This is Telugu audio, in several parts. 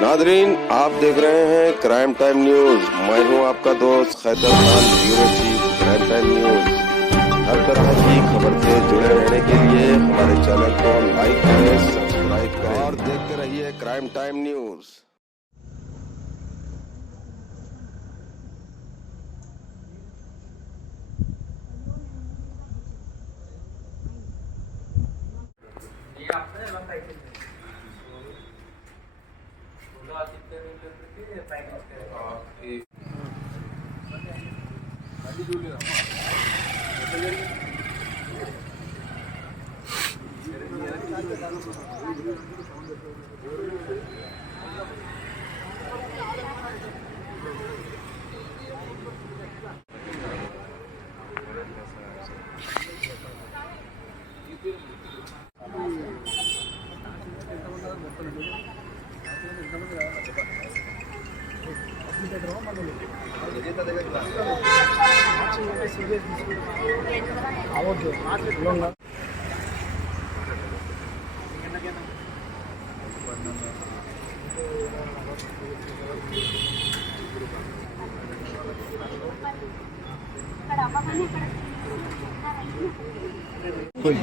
नादरीन, आप देख रहे हैं क्राइम टाइम न्यूज। मैं हूं आपका दोस्त Khaitar Khan, bureau chief crime time news. हर तरह की खबर से जुड़े रहने के लिए हमारे चैनल को लाइक करें, सब्सक्राइब करें और देखते रहिए क्राइम टाइम न्यूज।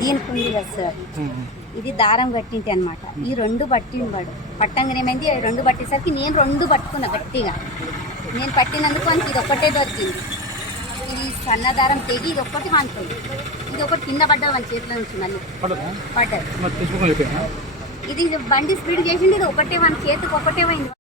దీనికి ఉంది కదా సార్, ఇది దారం కట్టింటి అనమాట. ఈ రెండు పట్టిండు వాడు. పట్టంగానేమైంది, రెండు పట్టేసరికి నేను రెండు పట్టుకున్నా గట్టిగా. నేను పట్టినందుకు మనకి ఇది ఒక్కటే దొరికింది. ఇది సన్నదారం తెగి ఇది ఒక్కటి మానుకుంది. ఇది ఒకటి కింద పడ్డా మన చేతిలో నుంచి మళ్ళీ పడ్డది. ఇది బండి స్పీడ్ చేసింది, ఇది ఒకటే మన చేతికి ఒకటే పోయింది.